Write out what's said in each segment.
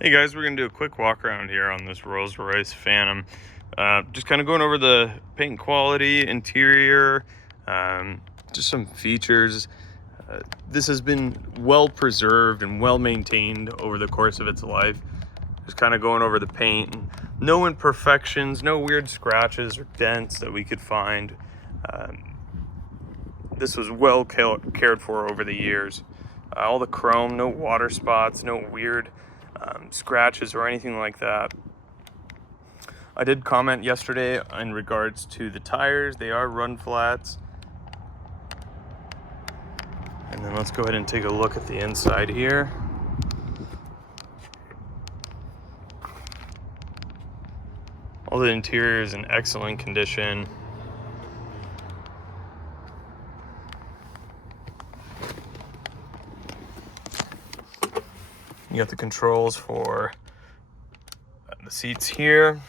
Hey guys, we're gonna do a quick walk around here on this Rolls-Royce Phantom. Just kind of going over the paint quality, interior, just some features. This has been well preserved and well maintained over the course of its life. Just kind of going over the paint. No imperfections, no weird scratches or dents that we could find. This was well cared for over the years. All the chrome, no water spots, no weird scratches or anything like that. I did comment yesterday in regards to the tires. They are run flats. And then let's go ahead and take a look at the inside here. All the interior is in excellent condition. You got the controls for the seats here.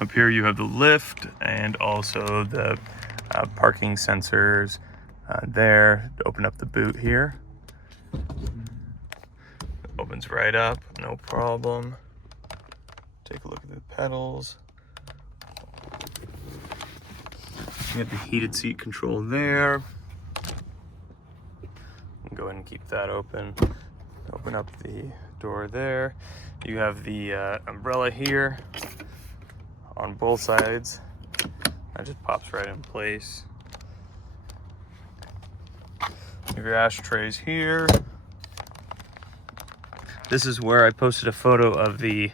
Up here you have the lift and also the parking sensors there to open up the boot here. It opens right up, no problem. Take a look at the pedals. You have the heated seat control there. Go ahead and keep that open. Open up the door there. You have the umbrella here on both sides. That just pops right in place. You have your ashtrays here. This is where I posted a photo of the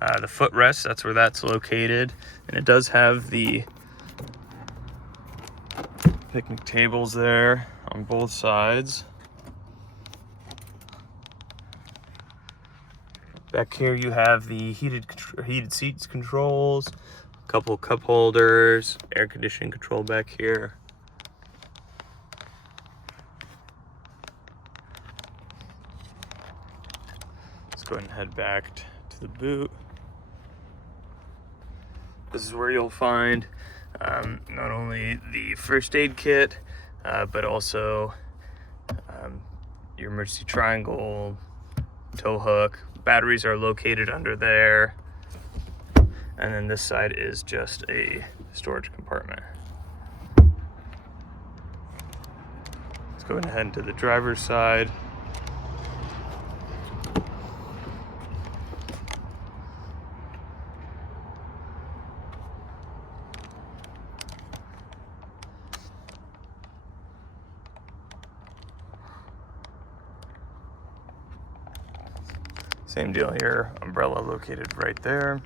footrest. That's where that's located, and it does have the picnic tables there on both sides. Back here you have the heated seats controls, a couple cup holders, air conditioning control back here. Let's go ahead and head back to the boot. This is where you'll find not only the first aid kit, but also your emergency triangle, tow hook. Batteries are located under there. And then this side is just a storage compartment. Let's go ahead into the driver's side. Same deal here, umbrella located right there.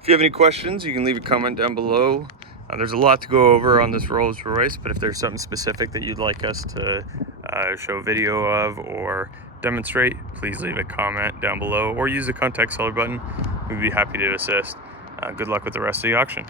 If you have any questions, you can leave a comment down below. There's a lot to go over on this Rolls-Royce, but if there's something specific that you'd like us to show video of or demonstrate, please leave a comment down below or use the contact seller button. We'd be happy to assist. Good luck with the rest of the auction.